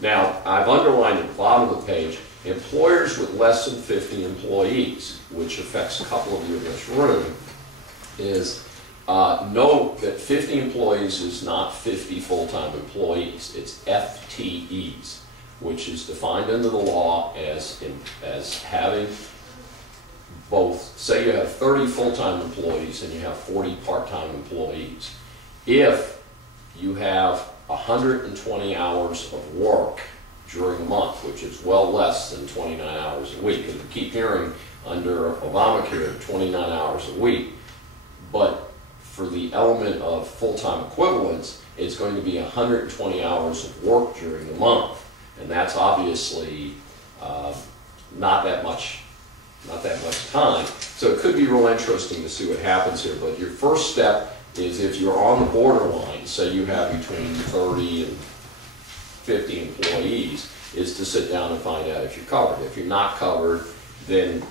Now, I've underlined at the bottom of the page, employers with less than 50 employees, which affects a couple of you in this room, is note that 50 employees is not 50 full-time employees. It's FTEs, which is defined under the law as having both, say you have 30 full-time employees and you have 40 part-time employees. If you have 120 hours of work during a month, which is well less than 29 hours a week, and we keep hearing under Obamacare 29 hours a week, but for the element of full-time equivalents, it's going to be 120 hours of work during the month, and that's obviously not that much time. So it could be real interesting to see what happens here, but your first step is if you're on the borderline, say you have between 30 and 50 employees, is to sit down and find out if you're covered. If you're not covered, then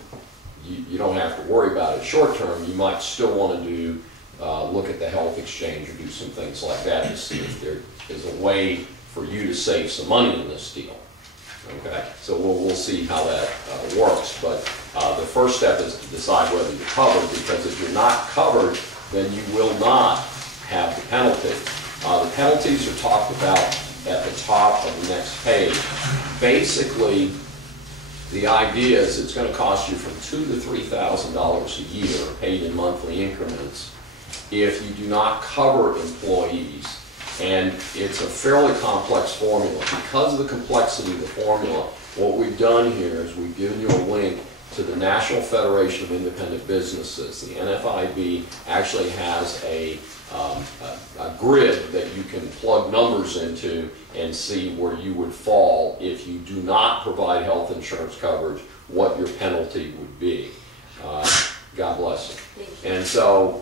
you don't have to worry about it short term. You might still want to do look at the health exchange or do some things like that to see if there is a way for you to save some money in this deal. Okay, so we'll see how that works, but the first step is to decide whether you're covered, because if you're not covered, then you will not have the penalty. The penalties are talked about at the top of the next page. Basically, the idea is it's going to cost you from $2,000 to $3,000 a year, paid in monthly increments, if you do not cover employees. And it's a fairly complex formula. Because of the complexity of the formula, what we've done here is we've given you a link to the National Federation of Independent Businesses. The NFIB actually has a grid that you can plug numbers into and see where you would fall if you do not provide health insurance coverage, what your penalty would be. God bless you. And so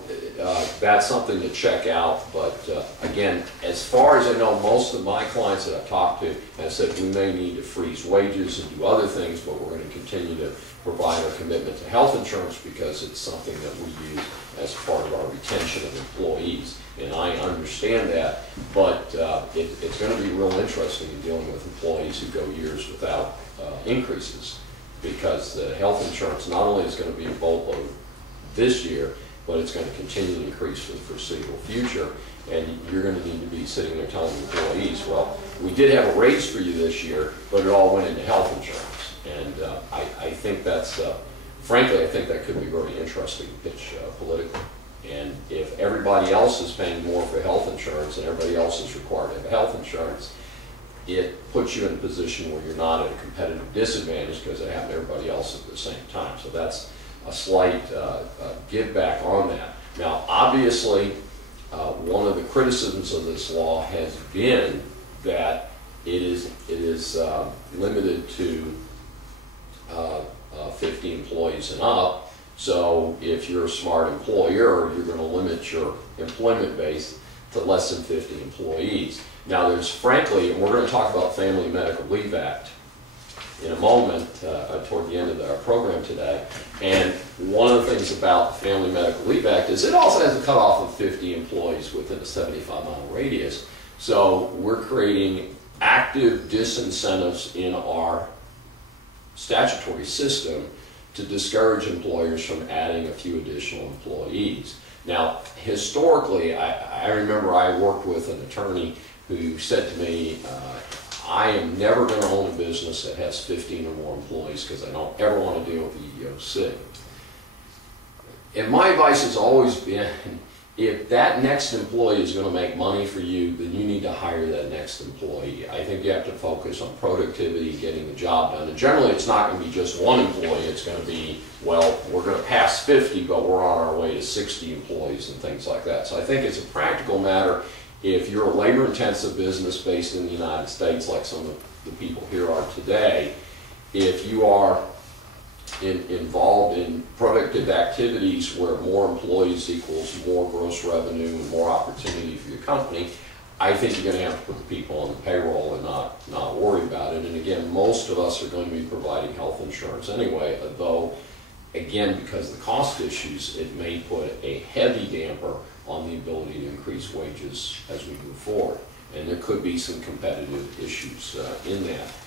that's something to check out. But again, as far as I know, most of my clients that I've talked to have said we may need to freeze wages and do other things, but we're going to continue to provide our commitment to health insurance because it's something that we use as part of our retention of employees. And I understand that, but it's going to be real interesting in dealing with employees who go years without increases, because the health insurance not only is going to be a boatload this year, but it's going to continue to increase for the foreseeable future. And you're going to need to be sitting there telling employees, well, we did have a raise for you this year, but it all went into health insurance. And I think that's, frankly, I think that could be very interesting to pitch politically. And if everybody else is paying more for health insurance and everybody else is required to have health insurance, it puts you in a position where you're not at a competitive disadvantage because it happened to everybody else at the same time. So that's a slight give back on that. Now, obviously, one of the criticisms of this law has been that it is limited to 50 employees and up. So if you're a smart employer, you're going to limit your employment base to less than 50 employees. Now, there's frankly, and we're going to talk about Family Medical Leave Act in a moment toward the end of our program today. And one of the things about the Family Medical Leave Act is it also has a cutoff of 50 employees within a 75-mile radius. So we're creating active disincentives in our statutory system to discourage employers from adding a few additional employees. Now, historically, I remember I worked with an attorney who said to me, I am never going to own a business that has 15 or more employees because I don't ever want to deal with the EEOC. And my advice has always been, if that next employee is going to make money for you, then you need to hire that next employee. I think you have to focus on productivity, getting the job done. And generally, it's not going to be just one employee. It's going to be, well, we're going to pass 50, but we're on our way to 60 employees and things like that. So I think it's a practical matter. If you're a labor-intensive business based in the United States, like some of the people here are today, if you are involved in productive activities where more employees equals more gross revenue and more opportunity for your company, I think you're going to have to put the people on the payroll and not worry about it. And again, most of us are going to be providing health insurance anyway, although, again, because of the cost issues, it may put a heavy damper on the ability to increase wages as we move forward. And there could be some competitive issues in that.